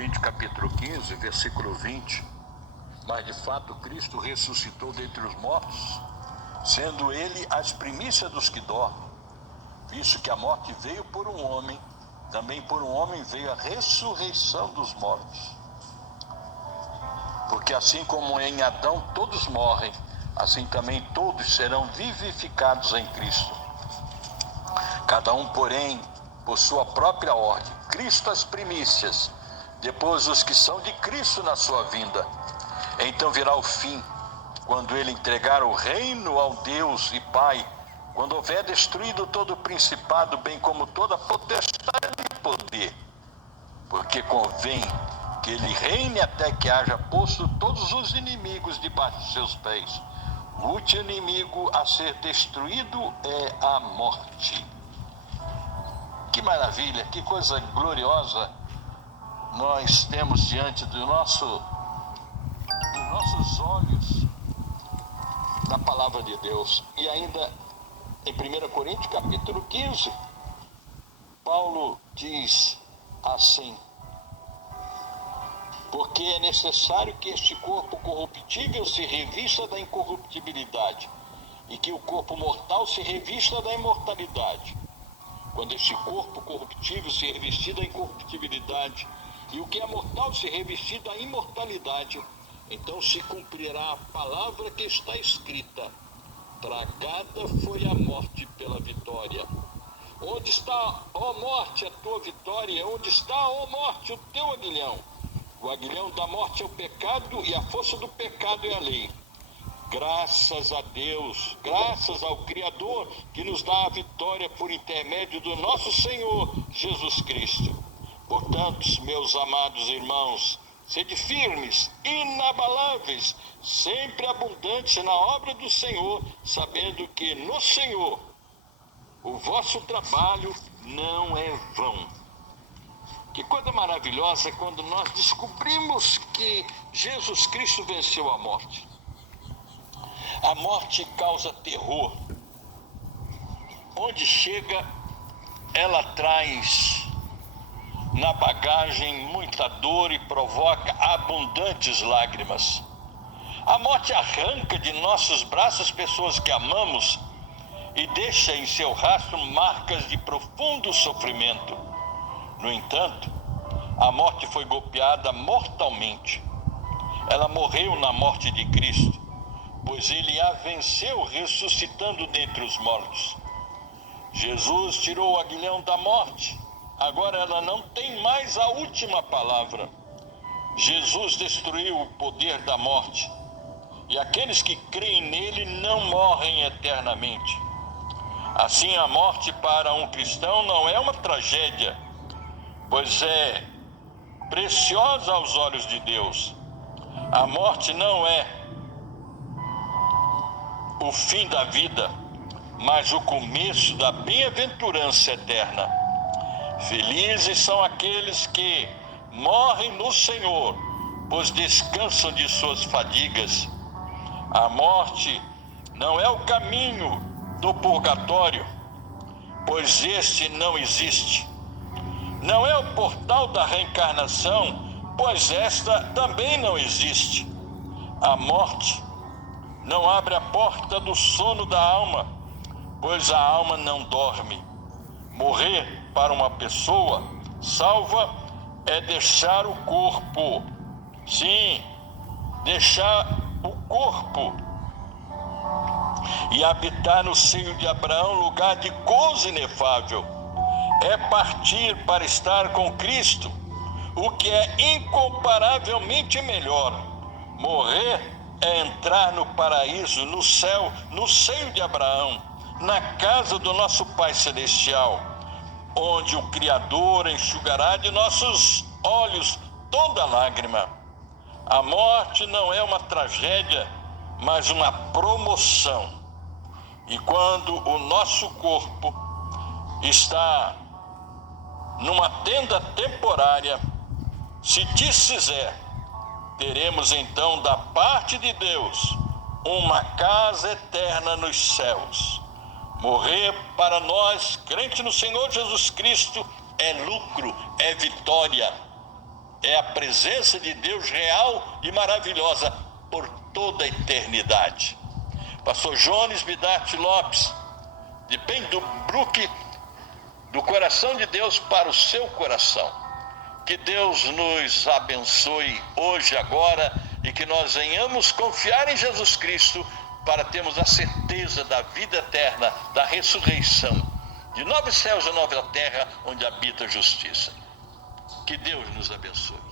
Coríntios capítulo 15, versículo 20, mas de fato Cristo ressuscitou dentre os mortos, sendo ele as primícias dos que dormem, visto que a morte veio por um homem, também por um homem veio a ressurreição dos mortos. Porque assim como em Adão todos morrem, assim também todos serão vivificados em Cristo. Cada um, porém, por sua própria ordem. Cristo as primícias, depois os que são de Cristo na sua vinda. Então virá o fim, quando ele entregar o reino ao Deus e Pai, quando houver destruído todo o principado, bem como toda a potestade e poder, porque convém que ele reine até que haja posto todos os inimigos debaixo de seus pés. O último inimigo a ser destruído é a morte. Que maravilha, que coisa gloriosa nós temos diante dos nossos olhos na palavra de Deus. E ainda em 1 Coríntios capítulo 15, Paulo diz assim: porque é necessário que este corpo corruptível se revista da incorruptibilidade, e que o corpo mortal se revista da imortalidade. Quando este corpo corruptível se revestir da incorruptibilidade, e o que é mortal se revestir da imortalidade, então se cumprirá a palavra que está escrita: tragada foi a morte pela vitória. Onde está, ó morte, a tua vitória? Onde está, ó morte, o teu aguilhão? O aguilhão da morte é o pecado, e a força do pecado é a lei. Graças a Deus, graças ao Criador, que nos dá a vitória por intermédio do nosso Senhor Jesus Cristo. Portanto, meus amados irmãos, sede firmes, inabaláveis, sempre abundantes na obra do Senhor, sabendo que no Senhor o vosso trabalho não é vão. Que coisa maravilhosa quando nós descobrimos que Jesus Cristo venceu a morte. A morte causa terror. Onde chega, ela traz na bagagem muita dor e provoca abundantes lágrimas. A morte arranca de nossos braços pessoas que amamos e deixa em seu rastro marcas de profundo sofrimento. No entanto, a morte foi golpeada mortalmente. Ela morreu na morte de Cristo, pois ele a venceu ressuscitando dentre os mortos. Jesus tirou o aguilhão da morte. Agora ela não tem mais a última palavra. Jesus destruiu o poder da morte, e aqueles que creem nele não morrem eternamente. Assim, a morte para um cristão não é uma tragédia, pois é preciosa aos olhos de Deus. A morte não é o fim da vida, mas o começo da bem-aventurança eterna. Felizes são aqueles que morrem no Senhor, pois descansam de suas fadigas. A morte não é o caminho do purgatório, pois este não existe. Não é o portal da reencarnação, pois esta também não existe. A morte não abre a porta do sono da alma, pois a alma não dorme. Morrer para uma pessoa salva é deixar o corpo. Sim, deixar o corpo e habitar no seio de Abraão, lugar de gozo inefável. É partir para estar com Cristo, o que é incomparavelmente melhor. Morrer é entrar no paraíso, no céu, no seio de Abraão, na casa do nosso Pai Celestial, onde o Criador enxugará de nossos olhos toda lágrima. A morte não é uma tragédia, mas uma promoção. E quando o nosso corpo está numa tenda temporária, se desfizer, teremos então da parte de Deus uma casa eterna nos céus. Morrer para nós, crentes no Senhor Jesus Cristo, é lucro, é vitória. é a presença de Deus real e maravilhosa por toda a eternidade. Pastor Jones Bidarte Lopes, de Pembroke, do coração de Deus para o seu coração. Que Deus nos abençoe hoje, agora, e que nós venhamos confiar em Jesus Cristo para termos a certeza da vida eterna, da ressurreição, de novos céus e nova terra onde habita a justiça. Que Deus nos abençoe.